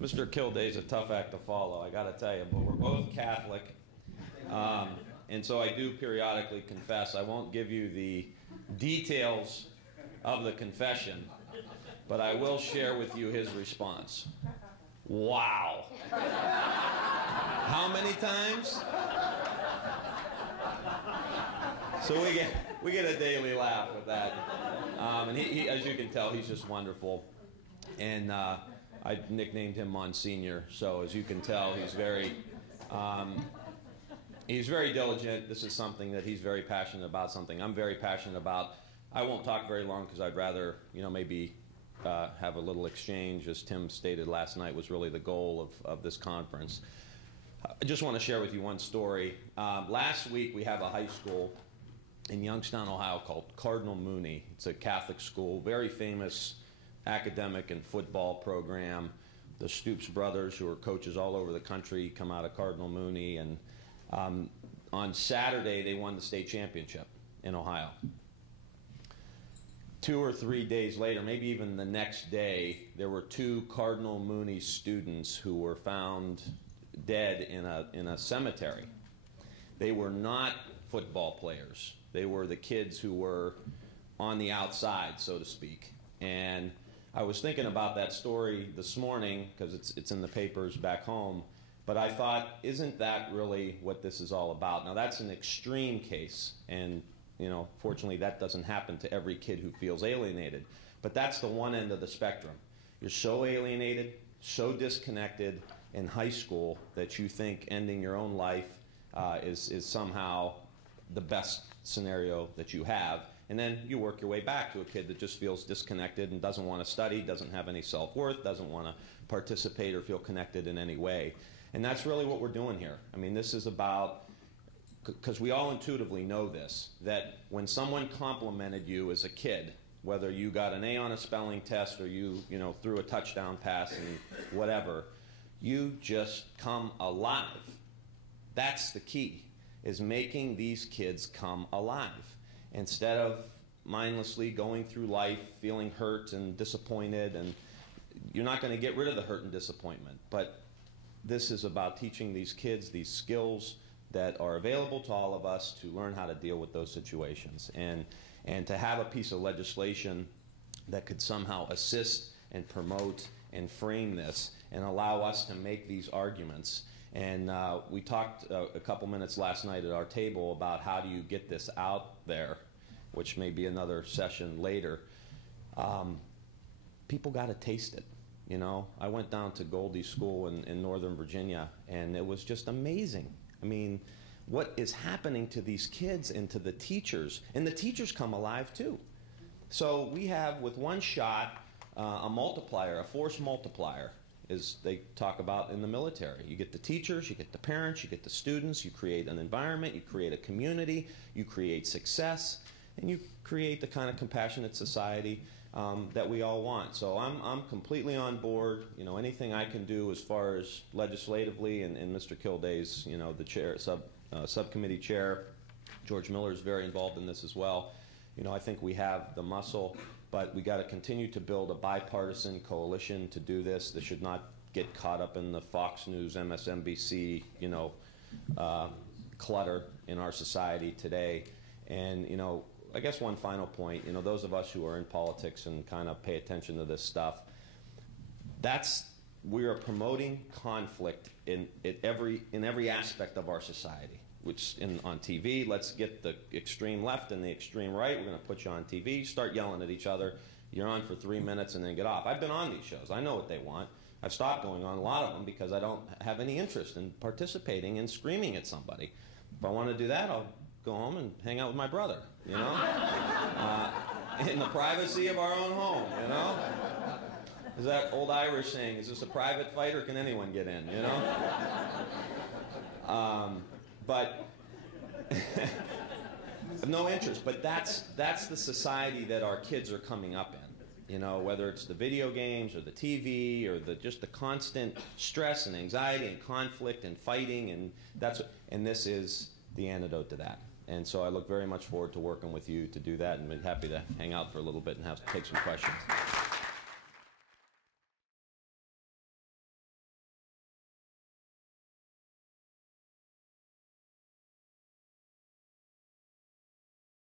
Mr. Kilday's a tough act to follow, I got to tell you, but we're both Catholic, and so I do periodically confess. I won't give you the details of the confession, but I will share with you his response. Wow. How many times? So we get a daily laugh with that. And he, as you can tell, he's just wonderful. And I nicknamed him Monsignor. So as you can tell, he's very diligent. This is something that he's very passionate about, something I'm very passionate about. I won't talk very long because I'd rather, maybe have a little exchange, as Tim stated last night was really the goal of this conference. I just want to share with you one story. Last week we have a high school in Youngstown, Ohio called Cardinal Mooney. It's a Catholic school, very famous academic and football program. The Stoops brothers, who are coaches all over the country, come out of Cardinal Mooney, and on Saturday they won the state championship in Ohio. 2 or 3 days later, maybe even the next day, there were 2 Cardinal Mooney students who were found dead in a cemetery. They were not football players. They were the kids who were on the outside, so to speak. And I was thinking about that story this morning because it's in the papers back home. But I thought, isn't that really what this is all about? Now, that's an extreme case, and fortunately that doesn't happen to every kid who feels alienated. But that's the one end of the spectrum. You're so alienated, so disconnected in high school that you think ending your own life is somehow the best scenario that you have. And then you work your way back to a kid that just feels disconnected and doesn't want to study, doesn't have any self-worth, doesn't want to participate or feel connected in any way. And that's really what we're doing here. I mean, this is about, because we all intuitively know this, that when someone complimented you as a kid, whether you got an A on a spelling test or you threw a touchdown pass and whatever, you just come alive. That's the key, is making these kids come alive. Instead of mindlessly going through life feeling hurt and disappointed, and you're not going to get rid of the hurt and disappointment, but this is about teaching these kids these skills that are available to all of us to learn how to deal with those situations, and to have a piece of legislation that could somehow assist and promote and frame this and allow us to make these arguments. And we talked a couple minutes last night at our table about how do you get this out there, which may be another session later. People got to taste it. I went down to Goldie School in Northern Virginia, and it was just amazing. I mean, what is happening to these kids and to the teachers? And the teachers come alive too. So we have, with one shot, a multiplier, a force multiplier, as they talk about in the military. You get the teachers, you get the parents, you get the students, you create an environment, you create a community, you create success, and you create the kind of compassionate society that we all want. So I'm completely on board. Anything I can do as far as legislatively, and Mr. Kilday's, the chair, subcommittee chair, George Miller is very involved in this as well. I think we have the muscle, but we got to continue to build a bipartisan coalition to do this. This should not get caught up in the Fox News, MSNBC, clutter in our society today. And I guess one final point, those of us who are in politics and kind of pay attention to this stuff, we are promoting conflict in every aspect of our society. Which on TV, let's get the extreme left and the extreme right. We're going to put you on TV, start yelling at each other. You're on for 3 minutes and then get off. I've been on these shows. I know what they want. I've stopped going on a lot of them because I don't have any interest in participating and screaming at somebody. If I want to do that, I'll go home and hang out with my brother, in the privacy of our own home, Is that old Irish saying, is this a private fight or can anyone get in, But no interest. But that's the society that our kids are coming up in. Whether it's the video games or the TV or just the constant stress and anxiety and conflict and fighting, and this is the antidote to that. And so I look very much forward to working with you to do that, and I'm happy to hang out for a little bit and take some questions.